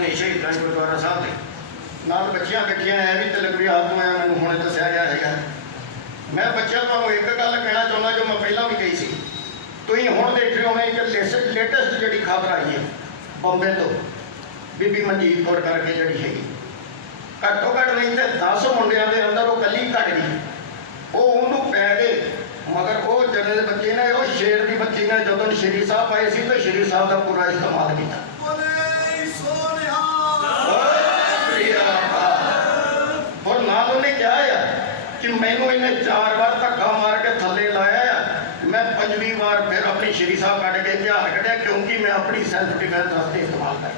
अपने शहीदां गुरुद्वारा साहब के नाल बच्चियां बैठियां है भी तलबी आप मैं मैंने हुणे दस्सिया गया है। मैं बच्चों को एक गल कहना चाहना जो मैं पहला भी कही सी, तुम हुण देख रहे हो एक लेटेस्ट जी खबर आई है बॉम्बे तो बीबी मनजीत कौर करके जी हैगी, घट्टो घट नहीं तो 10 मुंडिया के अंदर वो कली घट गई, वो उन्होंने पै गए। मगर वो जने बच्चे ने वो शेर की बच्ची ने जो श्री साहब आए थे तो श्री साहब का पूरा इस्तेमाल किया। और नाल उन्हें क्या है कि मैनू इन्हें 4 बार धक्का मार के थले लाया, मैं 5वीं बार फिर अपनी श्री साहब कट के ध्यान कढ़िया क्योंकि मैं अपनी सैल्फ डिफेंस वास्ते इस्तेमाल कर।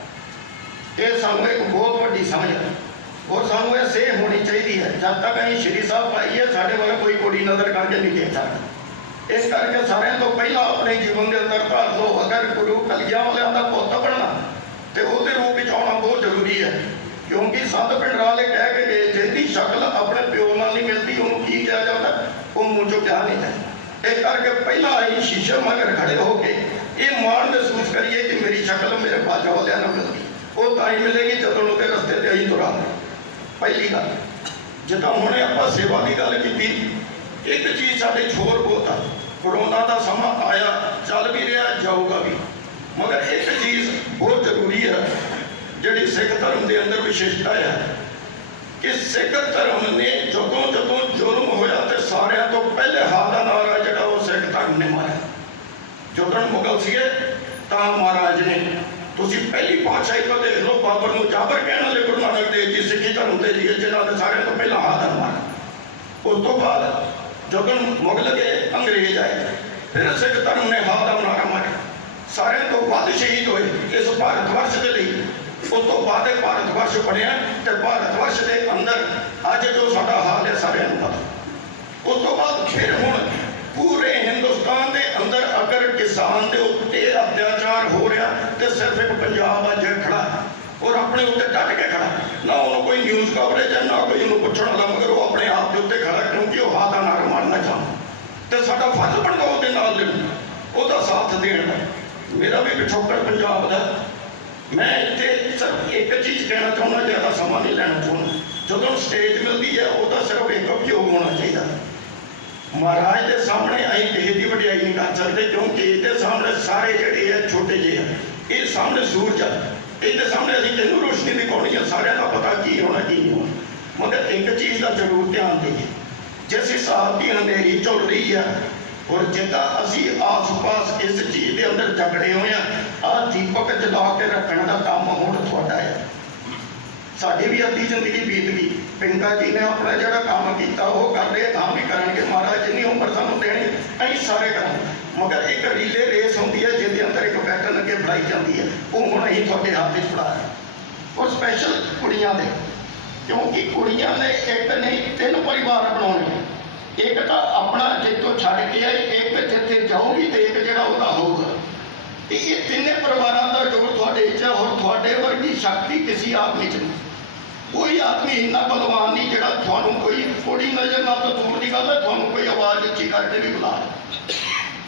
ये सानू एक बहुत बड़ी समझ है और सानू ये सेह होनी चाहिए है। जब तक अं श्री साहब पाई है साढ़े वाले कोई कुड़ी नजर करके नहीं देख सकता। इस करके सारे तो पहला अपने जीवन के अंदर धर लो, अगर गुरु कलगियां वाले का पुत बनना तो वो रूप में आना बहुत जरूरी है, क्योंकि संत पिंडराले कह के गए जिंदी शक्ल अपने प्यो नाल नहीं मिलती उन्होंने की किया जाता वो मुँह चो क्या नहीं है। इस करके पहला अं शीशे मगर खड़े होके ये मान महसूस करिए कि मेरी शक्ल मेरे बाजा वाले मिलती, वो ताई मिलेगी जो उसके रस्ते से अं तुरा। पहली गल जिदा हमने आप सेवा की गल की, एक चीज़ साढ़े छोर बहुत है, कोरोना का समा आया चल भी रहा जाऊगा भी, मगर एक चीज़ बहुत जरूरी है जी सिख धर्म के अंदर विशेषता है कि सिख धर्म ने जदों जदों जुल्म होया तो सारिया तो पहले हाथ का नारा जोड़ा वो सिख धर्म ने मारा। जदों मुगल से महाराज ने तुसी पहली पातशाही को देख लो, बाबर को जाबर कहने वाले गुरु नानक देव जी सिखी धर्म के लिए जिन्होंने सारे तो पहला हाथ मारा। उस तो बाद जब मुगल के अंग्रेज आए फिर सिख धर्म ने हाथ का नारा मारा, सारे तो वध शहीद हुए इस भारत वर्ष के लिए। उस तो बाद भारत वर्ष बनया तो भारत वर्ष के अंदर अज जो साडा हाल है सारे पता। उस तो बाद फिर हुण पूरे हिंदुस्तान के अंदर अगर किसान के उत्ते अत्याचार हो रहा तो सिर्फ एक पंजाब अज खड़ा और अपने उत्ते डट के खड़ा, ना उन्होंने कोई न्यूज़ कवरेज है ना कोई उन्होंने पूछने वाला, मगर वो अपने आप के उत्ते खड़ा क्योंकि वो हाथ का नारा मारना चाहता। तो साडा फर्ज बनता उसका साथ देना। मेरा भी पिछोकड़ पंजाब का, मैं इतने सिर्फ एक चीज़ कहना चाहना, ज़्यादा समा नहीं लेना चाहना। जो स्टेज मिलती है वह सिर्फ एक उपयोग होना चाहिए। महाराज के सामने अं किसी की वडियाई नहीं कर सकते क्योंकि ये सामने सारे जोड़े है छोटे जे है, ये सामने सूरज है, ये सामने अभी किनू रोशनी दिखानी है, सारे का पता की होना की नहीं होना। मगर एक चीज़ का जरूर ध्यान दीजिए, जिस हिसाब की अंधेरी चल रही है और जिदा असी आस पास इस चीज़ के अंदर जगड़े हुए हैं, आ दीपक जला के रखने का काम हुण तुहाडा है। साड़ी भी अद्धी जिंदगी बीत गई, पिंगा जी ने अपना जोड़ा काम किया वो कर रहे काम भी करेंगे, महाराज जिन्नी उम्र सानू देनी अं सारे करेंगे। मगर एक रीले रेस होती है जिसके अंदर एक पैटर्न अगे बढ़ाई जाती है, वो हुण अं थोड़े हाथ में फड़ा है। और स्पैशल कुड़ियां दे, क्योंकि कुड़ियां ने एक नहीं 3 परिवार बनाने, एक तो अपना जितों छड़ के आई, एक जिथे जाऊगी तो एक जोड़ा वह होगा। ये 3 परिवारों का जोड़ थोड़े च और थोड़े वर्गी शक्ति किसी आदमी च नहीं। कोई आदमी इन्ना बलवान नहीं जोड़ा थानू कोई थोड़ी नजर ना तो दूर की गल है थानू कोई आवाज़ उच्ची करके भी बुला।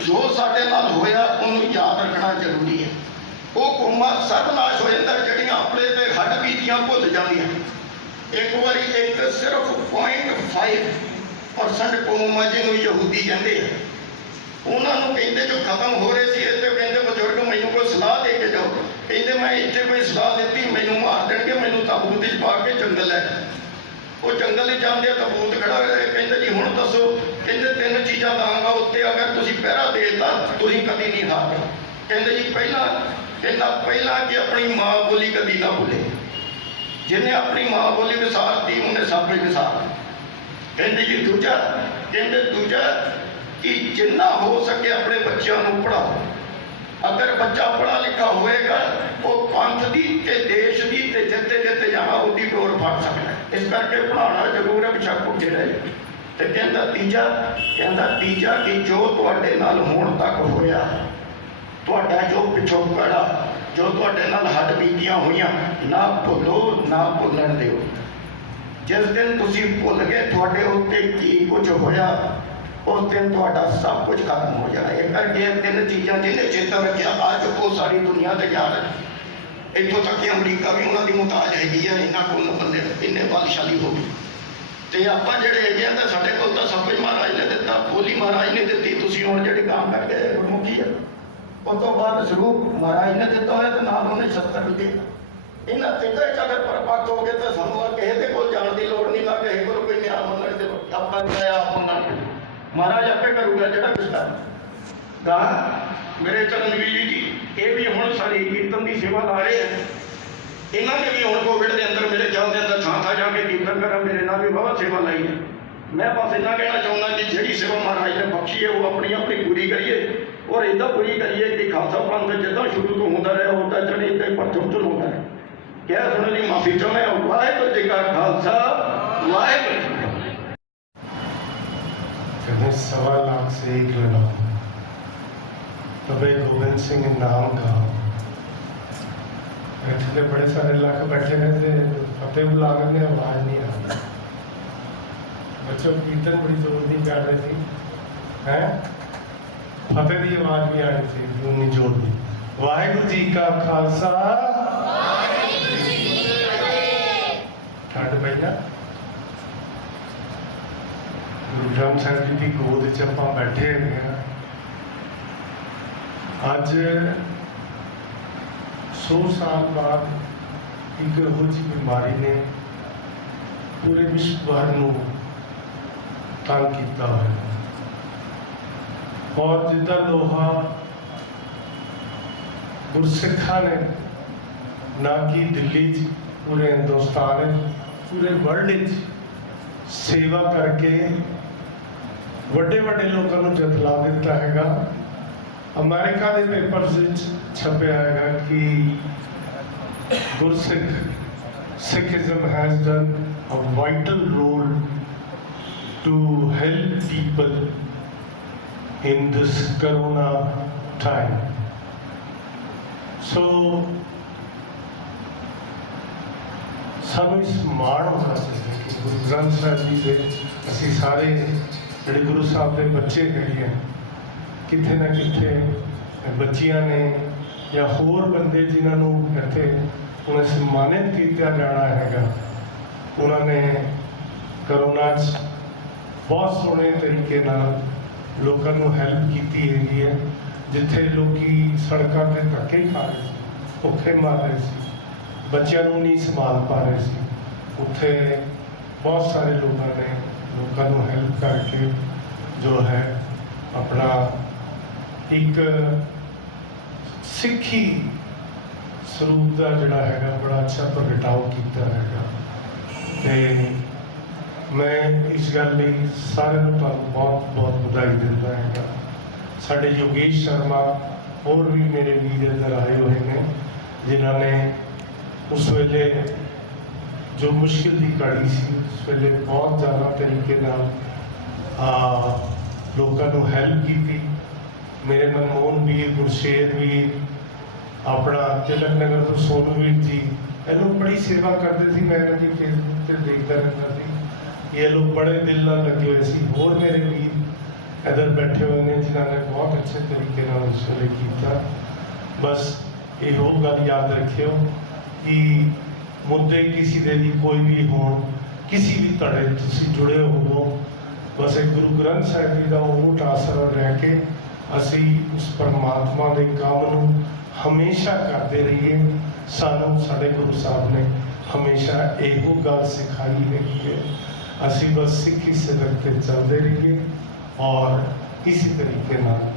जो साडे नाल होया उन्होंने याद रखना जरूरी है। वो कौमां सर्वनाश हो जाता जड़ियाँ अपने ते हड्ड बीतियां भुल जांदियां। एक बारी एक सिर्फ 0.5% कौम है जिन्होंने यहूदी कहते हैं, उन्होंने कहते जो खत्म हो रहे थे तो कहते बजुर्ग मैनू कोई सलाह दे के जाओ, कहते मैं इतने कोई सलाह दी मैनू मार देंगे, मैनू ताबूत पा के जंगल है। वो जंगल जाते ताबूत खड़ा कहते जी हुण दसो, कहते 3 चीज़ां दांगा उत्ते अगर तुसीं पहरा देता तुसीं कभी नहीं हारना। कहते जी पहला कि अपनी माँ बोली कभी ना भूले, जिन्हें अपनी माँ बोली विसारती उन्हें सब विसार। कहते जी दूजा कि जिन्ना हो सके अपने बच्चों को पढ़ाओ। अगर बच्चा पढ़ा लिखा होएगा वो पंथ की देश की जिते जिते जाना उसकी डोर फड़ सकता है। इस करके पढ़ाना जरूर है, बेशक भुखे रहे। तो कहता तीजा कि जो तुहाडे नाल हुण तक होया, तुहाडा जो पिछोकड़ आ, जो तुहाडे नाल हड्ड बीतियां होईयां, ना भुलो ना भुलन दिओ। जिस दिन तुसीं भुल गए तुहाडे उत्ते की कुछ होया, उस दिन तुहाडा सब कुछ खत्म हो जाना। एक करके 3 चीज़ां जिन्हें चेता रखिया अज वो सारी दुनिया ते याद है। ਇੱਥੋਂ ਤੱਕ ਕਿ ਅਮਰੀਕਾ ਵੀ ਉਹਨਾਂ ਦੀ ਮੁਹਤਾਜ ਹੈਗੀ ਆ, ਇਹਨਾਂ ਕੋਲ ਬੰਦੇ ਇੰਨੇ ਬਲਸ਼ਾਲੀ ਹੋ ਗਏ। ਤੇ ਆਪਾਂ ਜਿਹੜੇ ਹੈਗੇ ਆ ਤਾਂ ਸਾਡੇ ਕੋਲ ਤਾਂ ਸਭ ਕੁਝ ਮਹਾਰਾਜ ਨੇ ਦਿੱਤਾ, ਬੋਲੀ ਮਹਾਰਾਜ ਨੇ ਦਿੱਤੀ। ਤੁਸੀਂ ਹੁਣ ਜਿਹੜੇ ਕੰਮ ਕਰਕੇ ਗੁਰਮੁਖੀ ਆ, ਉਸ ਤੋਂ ਬਾਅਦ ਸਰੂਪ ਮਹਾਰਾਜ ਨੇ ਦਿੱਤਾ ਹੋਇਆ ਤੇ ਨਾਲ ਉਹਨੇ 70 ਰੁਪਏ। ਇਹਨਾਂ ਤਿੰਨਾਂ ਚ ਅਗਰ ਪਰਪੱਕ ਹੋ ਗਏ ਤਾਂ ਸਾਨੂੰ ਕਿਸੇ ਦੇ ਕੋਲ ਜਾਣ ਦੀ ਲੋੜ ਨਹੀਂ, ਨਾ ਕਿਸੇ ਕੋਲ ਕੋਈ ਨਿਆਂ ਮੰਗਣ ਦੇ ਆਪਾਂ ਆਪ ਮੰਗਾਂਗੇ, ਮਹਾਰਾਜ ਆਪੇ ਕਰੂਗਾ ਜਿਹੜਾ ਕੁਛ ਕਰਦਾ। ਮੇਰੇ ਚਰਨਵੀਰ ਜੀ ਇਹ ਵੀ ਹੁਣ ਸਾਡੀ ਕੀਰਤਨ ਦੀ ਸੇਵਾ ਲਾ ਰਹੇ ਆ। ਇਹਨਾਂ ਨੇ ਵੀ ਹੁਣ ਕੋਵਿਡ ਦੇ ਅੰਦਰ ਮੇਰੇ ਖਿਆਲ ਦੇ ਅੰਦਰ ਥਾਂ ਥਾਂ ਜਾ ਕੇ ਕੀਰਤਨ ਕਰਾਂ, ਮੇਰੇ ਨਾਲ ਵੀ ਬਹੁਤ ਸੇਵਾ ਲਾਈ ਹੈ। ਮੈਂ ਬਸ ਇੰਨਾ ਕਹਿਣਾ ਚਾਹੁੰਦਾ ਕਿ ਜਿਹੜੀ ਸੇਵਾ ਮਹਾਰਾਜ ਨੇ ਬਖਸ਼ੀ ਹੈ ਉਹ ਆਪਣੀ ਆਪਣੀ ਪੂਰੀ ਕਰੀਏ, ਔਰ ਇੱਦਾਂ ਪੂਰੀ ਕਰੀਏ ਕਿ ਖਾਲਸਾ ਪੰਥ ਜਿੱਦਾਂ ਸ਼ੁਰੂ ਤੋਂ ਹੁੰਦਾ ਰਿਹਾ ਉੱਦਾਂ ਚੜੀ ਤੇ ਪਰਚਮ ਤੋਂ ਹੁੰਦਾ ਹੈ। ਕਹਿ ਸੁਣਨ ਦੀ ਮਾਫੀ ਚਾਹੁੰਦਾ। ਵਾਹਿਗੁਰੂ ਜੀ ਕਾ ਖਾਲਸਾ, ਵਾਹਿਗੁਰੂ ਜੀ ਕੀ फतेह। 1.25 लाख से एक लगाओ, तबे गोविंद सिंह नाम का। इतने बड़े सारे लख बैठे रहते, फतेह बुला करने आवाज नहीं आ रही। बच्चों कीर्तन बड़ी जोर नहीं कर रहे थे, हैं फतेह की आवाज भी आ रही थी, क्यों नहीं जोर दी। वाहिगुरू जी का खालसा, ठंड पई ना। गुरु ग्रंथ साहिब जी की गोद च आपां बैठे हैं। अज 100 साल बाद एक इहो जी बीमारी ने पूरे विश्व भर नूं तंग किया है। और जिद्दां लोहा गुरसिखा ने ना कि दिल्ली च, पूरे हिंदुस्तान पूरे वर्ल्ड सेवा करके ਵੱਡੇ ਵੱਡੇ ਲੋਕਾਂ ਨੂੰ ਜਤਲਾ ਦਿੱਤਾ ਹੈਗਾ। ਅਮਰੀਕਾ ਦੇ ਪੇਪਰਸ ਵਿੱਚ ਛਪਿਆ ਹੈਗਾ ਕਿ Gursikh Sikhism has done a vital role to help people in this corona time. So ਸਾਨੂੰ ਇਸ ਮਾਣ ਹੋਣਾ ਚਾਹੀਦਾ ਕਿ ਗੁਰੂ ਗ੍ਰੰਥ ਸਾਹਿਬ ਜੀ ਦੇ ਅਸੀਂ ਸਾਰੇ ਜਿਹੜੇ ਗੁਰੂ ਸਾਹਿਬ ਦੇ ਬੱਚੇ ਹੈਗੇ ਆ, ਕਿਤੇ ਨਾ ਕਿਤੇ ਬੱਚੀਆਂ ਨੇ ਜਾਂ ਹੋਰ ਬੰਦੇ ਜਿਨ੍ਹਾਂ ਨੂੰ ਇੱਥੇ ਹੁਣ ਸਨਮਾਨਿਤ ਕੀਤਾ ਜਾਣਾ ਹੈਗਾ, ਉਹਨਾਂ ਨੇ ਕਰੋਨਾ 'ਚ ਬਹੁਤ ਸੋਹਣੇ ਤਰੀਕੇ ਨਾਲ ਲੋਕਾਂ ਨੂੰ ਹੈਲਪ ਕੀਤੀ ਹੈਗੀ ਹੈ। ਜਿੱਥੇ ਲੋਕੀ ਸੜਕਾਂ 'ਤੇ ਧੱਕੇ ਖਾ ਰਹੇ ਸੀ, ਭੁੱਖੇ ਮਰ ਰਹੇ ਸੀ, ਬੱਚਿਆਂ ਨੂੰ ਨਹੀਂ ਸੰਭਾਲ ਪਾ ਰਹੇ ਸੀ, ਉੱਥੇ ਬਹੁਤ ਸਾਰੇ ਲੋਕਾਂ ਨੂੰ ਹੈਲਪ ਕਰਕੇ ਜੋ ਹੈ ਆਪਣਾ ਇੱਕ ਸਿੱਖੀ ਸਰੂਪ ਦਾ ਜਿਹੜਾ ਹੈਗਾ ਬੜਾ ਅੱਛਾ ਪ੍ਰਗਟਾਓ ਕੀਤਾ ਹੈਗਾ। ਤੇ ਮੈਂ ਇਸ ਗੱਲ ਲਈ ਸਾਰਿਆਂ ਨੂੰ ਤੁਹਾਨੂੰ ਬਹੁਤ ਬਹੁਤ ਵਧਾਈ ਦਿੰਦਾ ਹੈਗਾ। ਸਾਡੇ ਯੋਗੇਸ਼ ਸ਼ਰਮਾ ਹੋਰ ਵੀ ਮੇਰੇ ਵੀਰ ਇੱਧਰ ਆਏ ਹੋਏ ਨੇ, ਜਿਨ੍ਹਾਂ ਨੇ ਉਸ ਵੇਲੇ ਜੋ ਮੁਸ਼ਕਿਲ ਦੀ ਘੜੀ ਸੀ ਉਸ ਵੇਲੇ ਬਹੁਤ ਜ਼ਿਆਦਾ ਤਰੀਕੇ ਨਾਲ ਲੋਕਾਂ ਨੂੰ ਹੈਲਪ ਕੀਤੀ। ਮੇਰੇ ਮਨਮੋਹਨ ਵੀਰ, ਗੁਰਸ਼ੇਰ ਵੀਰ, ਆਪਣਾ ਤਿਲਕ ਨਗਰ ਤੋਂ ਸੋਨੂ ਵੀਰ ਜੀ, ਇਹ ਲੋਕ ਬੜੀ ਸੇਵਾ ਕਰਦੇ ਸੀ। ਮੈਂ ਇਹਨਾਂ ਦੀ ਫੇਸਬੁੱਕ 'ਤੇ ਦੇਖਦਾ ਰਹਿੰਦਾ ਸੀ, ਇਹ ਲੋਕ ਬੜੇ ਦਿਲ ਨਾਲ ਲੱਗੇ ਹੋਏ ਸੀ। ਹੋਰ ਮੇਰੇ ਵੀਰ ਇੱਧਰ ਬੈਠੇ ਹੋਏ ਨੇ ਜਿਨ੍ਹਾਂ ਨੇ ਬਹੁਤ ਅੱਛੇ ਤਰੀਕੇ ਨਾਲ ਉਸ ਵੇਲੇ ਕੀਤਾ। ਬਸ ਇਹੋ ਗੱਲ ਯਾਦ ਰੱਖਿਓ ਕਿ ਮੁੱਦੇ ਕਿਸੇ ਦੇ ਵੀ ਕੋਈ ਵੀ ਹੋਣ, ਕਿਸੇ ਵੀ ਧੜੇ ਤੁਸੀਂ ਜੁੜੇ ਹੋਵੋ, ਬਸ ਇਹ ਗੁਰੂ ਗ੍ਰੰਥ ਸਾਹਿਬ ਜੀ ਦਾ ਓਟ ਆਸਰਾ ਰਹਿ ਕੇ ਅਸੀਂ ਉਸ ਪਰਮਾਤਮਾ ਦੇ ਕੰਮ ਨੂੰ ਹਮੇਸ਼ਾ ਕਰਦੇ ਰਹੀਏ। ਸਾਨੂੰ ਸਾਡੇ ਗੁਰੂ ਸਾਹਿਬ ਨੇ ਹਮੇਸ਼ਾ ਇਹੋ ਗੱਲ ਸਿਖਾਈ ਹੈਗੀ ਹੈ, ਅਸੀਂ ਬਸ ਸਿੱਖੀ ਸਿਦਕ ਤੇ ਚੱਲਦੇ ਰਹੀਏ ਔਰ ਇਸੇ ਤਰੀਕੇ ਨਾਲ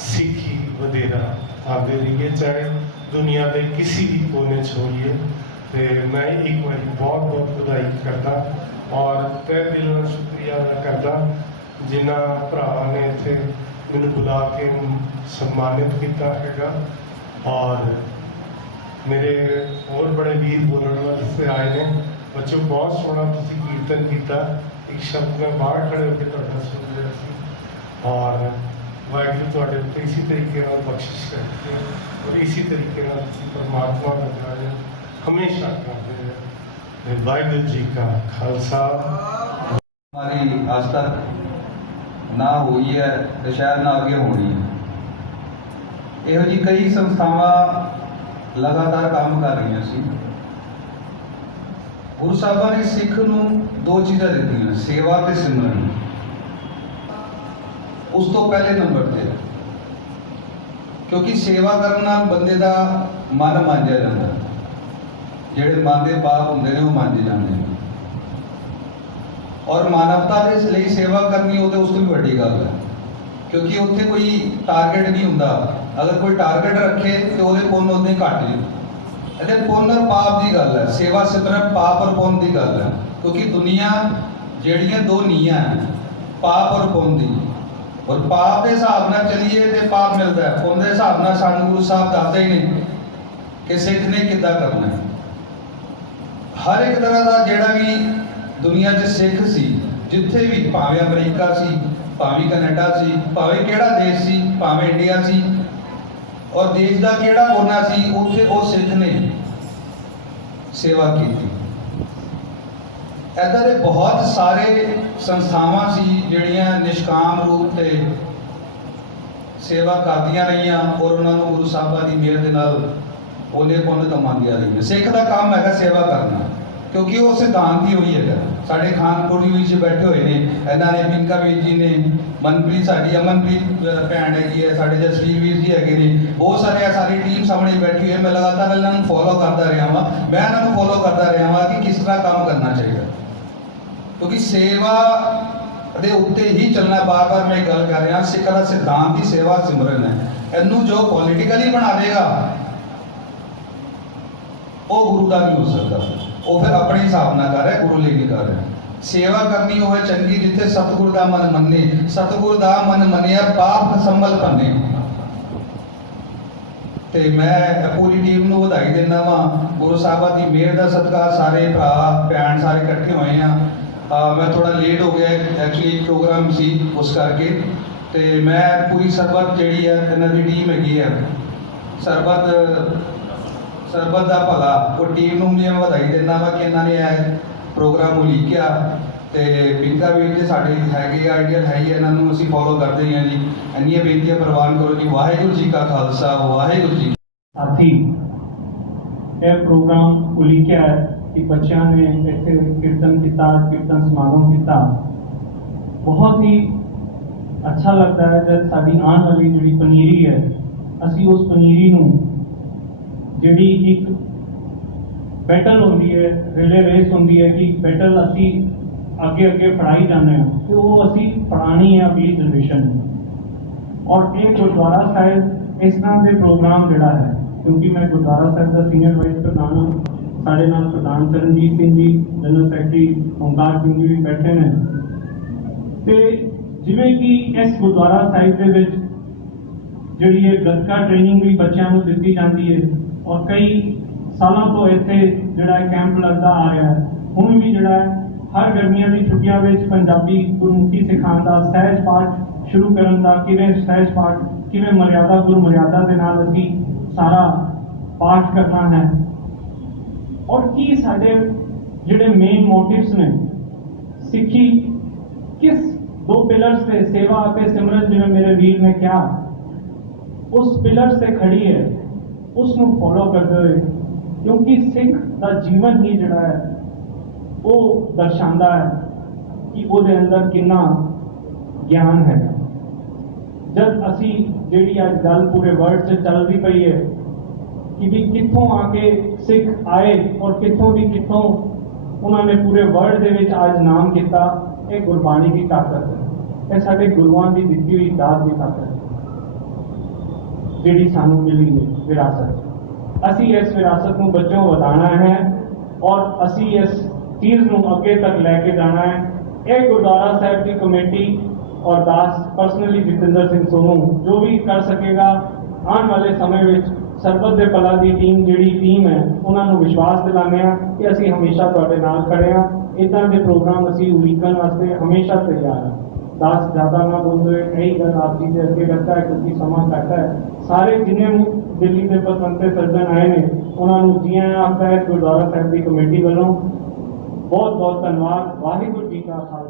ਸਿੱਖੀ ਵਧੇਰਾ ਆਉਂਦੇ ਰਹੀਏ, ਚਾਹੇ ਦੁਨੀਆ ਦੇ ਕਿਸੇ ਵੀ ਕੋਨੇ 'ਚ ਹੋਈਏ। ਤੇ ਮੈਂ ਇੱਕ ਵਾਰੀ ਬਹੁਤ ਬਹੁਤ ਵਧਾਈ ਕਰਦਾ ਔਰ ਤਹਿ ਦਿਲ ਨਾਲ ਸ਼ੁਕਰੀਆ ਅਦਾ ਕਰਦਾ ਜਿਨ੍ਹਾਂ ਭਰਾਵਾਂ ਨੇ ਇੱਥੇ ਮੈਨੂੰ ਬੁਲਾ ਕੇ ਸਨਮਾਨਿਤ ਕੀਤਾ ਹੈਗਾ। ਔਰ ਮੇਰੇ ਹੋਰ ਬੜੇ ਵੀਰ ਬੋਲਣ ਵਾਸਤੇ ਆਏ ਨੇ। ਬੱਚੋ ਬਹੁਤ ਸੋਹਣਾ ਤੁਸੀਂ ਕੀਰਤਨ ਕੀਤਾ। ਇੱਕ ਸ਼ਬਦ ਮੈਂ ਬਾਹਰ ਖੜੇ ਹੋ ਕੇ ਤੁਹਾਡਾ ਸੁਣ ਰਿਹਾ ਸੀ ਔਰ ਵਾਹਿਗੁਰੂ ਤੁਹਾਡੇ ਉੱਤੇ ਇਸੇ ਤਰੀਕੇ ਨਾਲ ਬਖਸ਼ਿਸ਼ ਕਰਕੇ ਔਰ ਇਸੇ ਤਰੀਕੇ ਨਾਲ ਤੁਸੀਂ ਪਰਮਾਤਮਾ ਦਾ ਕਾਰਜ हमेशा करते हैं। वाहिगुरू जी का खालसा। हमारी आज तक ना हुई है तो शायद ना आगे होनी है। ਇਹੋ ਜਿਹੀ ਕਈ ਸੰਸਥਾਵਾਂ ਲਗਾਤਾਰ ਕੰਮ ਕਰ ਰਹੀਆਂ ਸੀ। ਗੁਰੂ ਸਾਹਿਬਾਂ ਨੇ ਸਿੱਖ ਨੂੰ ਦੋ ਚੀਜ਼ਾਂ ਦਿੱਤੀਆਂ, ਸੇਵਾ ਤੇ ਸਿਮਰਨ। ਉਸ ਤੋਂ ਪਹਿਲੇ ਨੰਬਰ ਤੇ, ਕਿਉਂਕਿ ਸੇਵਾ ਕਰਨ ਨਾਲ ਬੰਦੇ ਦਾ ਮਨ ਮਾਂਜਿਆ ਜਾਂਦਾ, ਜਿਹੜੇ ਮਨ ਦੇ ਪਾਪ ਹੁੰਦੇ ਨੇ ਉਹ ਮਾਂਜੇ ਜਾਂਦੇ ਨੇ। ਔਰ ਮਾਨਵਤਾ ਦੇ ਲਈ ਸੇਵਾ ਕਰਨੀ ਉਹ ਤੇ ਉਸ ਤੋਂ ਵੀ ਵੱਡੀ ਗੱਲ ਹੈ, ਕਿਉਂਕਿ ਉੱਥੇ ਕੋਈ ਟਾਰਗੇਟ ਨਹੀਂ ਹੁੰਦਾ। ਅਗਰ ਕੋਈ ਟਾਰਗੇਟ ਰੱਖੇ ਤੇ ਉਹਦੇ ਪੁੰਨ ਉਹਦੇ ਘੱਟ ਜੀ। ਇਹਦੇ ਪੁੰਨ ਔਰ ਪਾਪ ਦੀ ਗੱਲ ਹੈ, ਸੇਵਾ ਸਿਮਰਨ ਪਾਪ ਔਰ ਪੁੰਨ ਦੀ ਗੱਲ ਹੈ। ਕਿਉਂਕਿ ਦੁਨੀਆ ਜਿਹੜੀਆਂ ਦੋ ਨੀਆਂ ਹੈ, ਪਾਪ ਔਰ ਪੁੰਨ ਦੀ। ਔਰ ਪਾਪ ਦੇ ਹਿਸਾਬ ਨਾਲ ਚੱਲੀਏ ਤੇ ਪਾਪ ਮਿਲਦਾ ਹੈ, ਪੁੰਨ ਦੇ ਹਿਸਾਬ ਨਾਲ ਸਾਨੂੰ ਗੁਰੂ ਸਾਹਿਬ ਦੱਸਦੇ ਹੀ ਨੇ ਕਿ ਸਿੱਖ ਨੇ ਕਿੱਦਾਂ ਕਰਨਾ ਹੈ। ਹਰ ਇੱਕ ਤਰ੍ਹਾਂ ਦਾ ਜਿਹੜਾ ਵੀ ਦੁਨੀਆ 'ਚ ਸਿੱਖ ਸੀ, ਜਿੱਥੇ ਵੀ, ਭਾਵੇਂ ਅਮਰੀਕਾ ਸੀ, ਭਾਵੇਂ ਕੈਨੇਡਾ ਸੀ, ਭਾਵੇਂ ਕਿਹੜਾ ਦੇਸ਼ ਸੀ, ਭਾਵੇਂ ਇੰਡੀਆ ਸੀ, ਔਰ ਦੇਸ਼ ਦਾ ਕਿਹੜਾ ਕੋਨਾ ਸੀ, ਉੱਥੇ ਉਹ ਸਿੱਖ ਨੇ ਸੇਵਾ ਕੀਤੀ। ਇੱਦਾਂ ਦੇ ਬਹੁਤ ਸਾਰੇ ਸੰਸਥਾਵਾਂ ਸੀ ਜਿਹੜੀਆਂ ਨਿਸ਼ਕਾਮ ਰੂਪ ਤੇ ਸੇਵਾ ਕਰਦੀਆਂ ਰਹੀਆਂ ਔਰ ਉਹਨਾਂ ਨੂੰ ਗੁਰੂ ਸਾਹਿਬਾਂ ਦੀ ਮਿਹਰ ਦੇ ਨਾਲ ਉਹਨੇ ਪੁੰਨ ਕਮਾਉਂਦੀਆਂ ਰਹੀਆਂ। ਸਿੱਖ ਦਾ ਕੰਮ ਹੈਗਾ ਸੇਵਾ ਕਰਨਾ, ਕਿਉਂਕਿ ਉਹ ਸਿਧਾਂਤ ਹੀ ਉਹੀ ਹੈਗਾ। ਸਾਡੇ ਖਾਨਪੁਰ ਵਿੱਚ ਬੈਠੇ ਹੋਏ ਨੇ, ਇਹਨਾਂ ਨੇ ਪਿੰਕਾ ਵੀਰ ਜੀ ਨੇ, ਮਨਪ੍ਰੀਤ, ਸਾਡੀ ਅਮਨਪ੍ਰੀਤ ਭੈਣ ਹੈਗੀ ਹੈ, ਸਾਡੇ ਜਸਵੀਰ ਵੀਰ ਜੀ ਹੈਗੇ ਨੇ, ਬਹੁਤ ਸਾਰੇ ਸਾਰੀ ਟੀਮ ਸਾਹਮਣੇ ਬੈਠੀ ਹੋਈ ਹੈ। ਮੈਂ ਲਗਾਤਾਰ ਇਹਨਾਂ ਨੂੰ ਫੋਲੋ ਕਰਦਾ ਰਿਹਾ ਵਾਂ, ਮੈਂ ਇਹਨਾਂ ਨੂੰ ਫੋਲੋ ਕਰਦਾ ਰਿਹਾ ਵਾਂ ਕਿ ਕਿਸ ਤਰ੍ਹਾਂ ਕੰਮ ਕਰਨਾ ਚਾਹੀਦਾ, ਕਿਉਂਕਿ ਸੇਵਾ ਦੇ ਉੱਤੇ ਹੀ ਚੱਲਣਾ। ਬਾਰ-ਬਾਰ ਮੈਂ ਗੱਲ ਕਰ ਰਿਹਾ, ਸਿੱਖ ਦਾ ਸਿਧਾਂਤ ਹੀ ਸੇਵਾ ਸਿਮਰਨ ਹੈ। ਇਹਨੂੰ ਜੋ ਪੋਲੀਟੀਕਲੀ ਬਣਾ ਦੇਗਾ ਉਹ ਗੁਰੂ ਦਾ ਨਹੀਂ ਹੋ ਸਕਦਾ। ਉਹ ਫਿਰ ਆਪਣੇ ਹਿਸਾਬ ਨਾਲ ਕਰ ਰਿਹਾ, ਗੁਰੂ ਲਈ ਨਹੀਂ ਕਰ ਰਿਹਾ। ਸੇਵਾ ਕਰਨੀ ਹੋਵੇ ਚੰਗੀ ਜਿੱਥੇ ਸਤਿਗੁਰ ਦਾ ਮਨ ਮੰਨੇ, ਸਤਿਗੁਰ ਦਾ ਮਨ ਮੰਨਿਆ ਪਾਪ ਸੰਭਲ ਪੰਨੇ। ਤੇ ਮੈਂ ਪੂਰੀ ਟੀਮ ਨੂੰ ਵਧਾਈ ਦਿੰਦਾ ਵਾਂ। ਗੁਰੂ ਸਾਹਿਬਾਂ ਦੀ ਮਿਹਰ ਦਾ ਸਦਕਾ ਸਾਰੇ ਭਰਾ ਭੈਣ ਸਾਰੇ ਇਕੱਠੇ ਹੋਏ ਆ। ਮੈਂ ਥੋੜਾ ਲੇਟ ਹੋ ਗਿਆ, ਐਕਚੁਅਲੀ ਪ੍ਰੋਗਰਾਮ ਸੀ ਉਸ ਕਰਕੇ। ਤੇ ਮੈਂ ਪੂਰੀ ਸਰਬਤ ਜਿਹੜੀ ਹੈ ਇਹਨਾਂ ਦੀ ਟੀਮ ਹੈਗੀ ਹੈ, ਸਰਬਤ ਦਾ ਭਲਾ, ਉਹ ਟੀਮ ਨੂੰ ਮੈਂ ਵਧਾਈ ਦਿੰਦਾ ਵਾ ਕਿ ਇਹਨਾਂ ਨੇ ਇਹ ਪ੍ਰੋਗਰਾਮ ਉਲੀਕਿਆ। ਤੇ ਪਿੰਕਾ ਵੀਰ ਜੀ ਸਾਡੇ ਹੈਗੇ ਆਈਡੀਅਲ ਹੈ ਹੀ, ਇਹਨਾਂ ਨੂੰ ਅਸੀਂ ਫੋਲੋ ਕਰਦੇ ਹਾਂ ਜੀ। ਇੰਨੀਆਂ ਬੇਨਤੀਆਂ ਪ੍ਰਵਾਨ ਕਰੋ ਜੀ। ਵਾਹਿਗੁਰੂ ਜੀ ਕਾ ਖਾਲਸਾ, ਵਾਹਿਗੁਰੂ ਜੀ। ਸਾਥੀ ਇਹ ਪ੍ਰੋਗਰਾਮ ਉਲੀਕਿਆ ਕਿ ਬੱਚਿਆਂ ਨੇ ਇੱਥੇ ਕੀਰਤਨ ਕੀਤਾ, ਕੀਰਤਨ ਸਮਾਗਮ ਕੀਤਾ। ਬਹੁਤ ਹੀ ਅੱਛਾ ਲੱਗਦਾ ਹੈ ਜਦ ਸਾਡੀ ਆਉਣ ਵਾਲੀ ਜਿਹੜੀ ਪਨੀਰੀ ਹੈ, ਅਸੀਂ ਉਸ ਪਨੀਰੀ ਨੂੰ ਜਿਹੜੀ ਇੱਕ ਬੈਟਲ ਹੁੰਦੀ ਹੈ, ਰਿਲੇ ਰੇਸ ਹੁੰਦੀ ਹੈ ਕਿ ਬੈਟਲ ਅਸੀਂ ਅੱਗੇ ਫੜਾਈ ਜਾਂਦੇ ਹਾਂ, ਤੇ ਉਹ ਅਸੀਂ ਫੜਾਣੀ ਹੈ ਅਗਲੀ ਜਨਰੇਸ਼ਨ ਨੂੰ। ਔਰ ਇਹ ਗੁਰਦੁਆਰਾ ਸਾਹਿਬ ਇਸ ਤਰ੍ਹਾਂ ਦੇ ਪ੍ਰੋਗਰਾਮ ਜਿਹੜਾ ਹੈ, ਕਿਉਂਕਿ ਮੈਂ ਗੁਰਦੁਆਰਾ ਸਾਹਿਬ ਦਾ ਸੀਨੀਅਰ ਵਾਈਸ ਪ੍ਰਧਾਨ ਹਾਂ, ਸਾਡੇ ਨਾਲ ਪ੍ਰਧਾਨ ਚਰਨਜੀਤ ਸਿੰਘ ਜੀ, ਜਨਰਲ ਸੈਕਟਰੀ ਓਮਕਾਰ ਸਿੰਘ ਜੀ ਵੀ ਬੈਠੇ ਨੇ। ਤੇ ਜਿਵੇਂ ਕਿ ਇਸ ਗੁਰਦੁਆਰਾ ਸਾਹਿਬ ਦੇ ਵਿੱਚ ਜਿਹੜੀ ਇਹ ਗੱਤਕਾ ਟ੍ਰੇਨਿੰਗ ਵੀ ਬੱਚਿਆਂ ਨੂੰ ਦਿੱਤੀ ਜਾਂਦੀ ਹੈ, ਔਰ ਕਈ ਸਾਲਾਂ ਤੋਂ ਇੱਥੇ ਜਿਹੜਾ ਕੈਂਪ ਲੱਗਦਾ ਆ ਰਿਹਾ ਹੈ। ਹੁਣ ਵੀ ਜਿਹੜਾ ਹਰ ਗਰਮੀਆਂ ਦੀ ਛੁੱਟੀਆਂ ਵਿੱਚ ਪੰਜਾਬੀ ਗੁਰਮੁਖੀ ਸਿਖਾਉਣ ਦਾ, ਸਹਿਜ ਪਾਠ ਸ਼ੁਰੂ ਕਰਨ ਦਾ, ਕਿਵੇਂ ਸਹਿਜ ਪਾਠ, ਕਿਵੇਂ ਮਰਿਆਦਾ ਗੁਰ ਮਰਿਆਦਾ ਦੇ ਨਾਲ ਅਸੀਂ ਸਾਰਾ ਪਾਠ ਕਰਨਾ ਹੈ, ਔਰ ਕੀ ਸਾਡੇ ਜਿਹੜੇ ਮੇਨ ਮੋਟਿਵਸ ਨੇ। ਸਿੱਖੀ ਕਿਸ ਦੋ ਪਿਲਰਸ ਤੇ, ਸੇਵਾ ਅਤੇ ਸਿਮਰਨ, ਜਿਵੇਂ ਮੇਰੇ ਵੀਰ ਨੇ ਕਿਹਾ, ਉਸ ਪਿਲਰਸ ਤੇ ਖੜੀ ਹੈ, ਉਸ ਨੂੰ ਫੋਲੋ ਕਰਦੇ ਹੋਏ, ਕਿਉਂਕਿ ਸਿੱਖ ਦਾ ਜੀਵਨ ਹੀ ਜਿਹੜਾ ਹੈ ਉਹ ਦਰਸਾਉਂਦਾ ਹੈ ਕਿ ਉਹਦੇ ਅੰਦਰ ਕਿੰਨਾ ਗਿਆਨ ਹੈ। ਜਦ ਅਸੀਂ ਜਿਹੜੀ ਅੱਜ ਗੱਲ ਪੂਰੇ ਵਰਲਡ 'ਚ ਚੱਲਦੀ ਪਈ ਹੈ ਕਿ ਵੀ ਕਿੱਥੋਂ ਆ ਕੇ ਸਿੱਖ ਆਏ ਔਰ ਕਿੱਥੋਂ ਉਹਨਾਂ ਨੇ ਪੂਰੇ ਵਰਲਡ ਦੇ ਵਿੱਚ ਅੱਜ ਨਾਮ ਕੀਤਾ, ਇਹ ਗੁਰਬਾਣੀ ਦੀ ਤਾਕਤ ਹੈ, ਇਹ ਸਾਡੇ ਗੁਰੂਆਂ ਦੀ ਦਿੱਤੀ ਹੋਈ ਦਾਤ ਦੀ ਤਾਕਤ ਹੈ ਜਿਹੜੀ ਸਾਨੂੰ ਮਿਲੀ ਹੈ ਵਿਰਾਸਤ। ਅਸੀਂ ਇਸ ਵਿਰਾਸਤ ਨੂੰ ਬੱਚੋਂ ਵਧਾਉਣਾ ਹੈ ਔਰ ਅਸੀਂ ਇਸ ਚੀਜ਼ ਨੂੰ ਅੱਗੇ ਤੱਕ ਲੈ ਕੇ ਜਾਣਾ ਹੈ। ਇਹ ਗੁਰਦੁਆਰਾ ਸਾਹਿਬ ਦੀ ਕਮੇਟੀ ਔਰ ਦਾਸ ਪਰਸਨਲੀ ਜਤਿੰਦਰ ਸਿੰਘ ਸੋਨੂ ਜੋ ਵੀ ਕਰ ਸਕੇਗਾ, ਆਉਣ ਵਾਲੇ ਸਮੇਂ ਵਿੱਚ ਸਰਬਤ ਦੇ ਭਲਾ ਦੀ ਜਿਹੜੀ ਟੀਮ ਹੈ, ਉਹਨਾਂ ਨੂੰ ਵਿਸ਼ਵਾਸ ਦਿਲਾਉਂਦੇ ਹਾਂ ਕਿ ਅਸੀਂ ਹਮੇਸ਼ਾ ਤੁਹਾਡੇ ਨਾਲ ਖੜੇ ਹਾਂ। ਇੱਦਾਂ ਦੇ ਪ੍ਰੋਗਰਾਮ ਅਸੀਂ ਉਲੀਕਣ ਵਾਸਤੇ ਹਮੇਸ਼ਾ ਤਿਆਰ ਹਾਂ। ਦਾਸ ਜ਼ਿਆਦਾ ਨਾ ਬੋਲਦੇ ਹੋਏ ਇਹੀ ਗੱਲ ਆਪ ਜੀ ਦੇ ਅੱਗੇ ਰੱਖਦਾ ਹੈ, ਕਿਉਂਕਿ ਸਮਾਂ ਘੱਟ ਹੈ। ਸਾਰੇ ਜਿੰਨੇ ਦਿੱਲੀ ਦੇ ਪਤਵੰਤੇ ਸੱਜਣ ਆਏ ਨੇ, ਉਹਨਾਂ ਨੂੰ ਜੀ ਆਇਆਂ ਆਖਦਾ ਹੈ ਗੁਰਦੁਆਰਾ ਸਾਹਿਬ ਦੀ ਕਮੇਟੀ ਵੱਲੋਂ। ਬਹੁਤ ਬਹੁਤ ਧੰਨਵਾਦ। ਵਾਹਿਗੁਰੂ ਜੀ ਕਾ ਖਾਲਸਾ।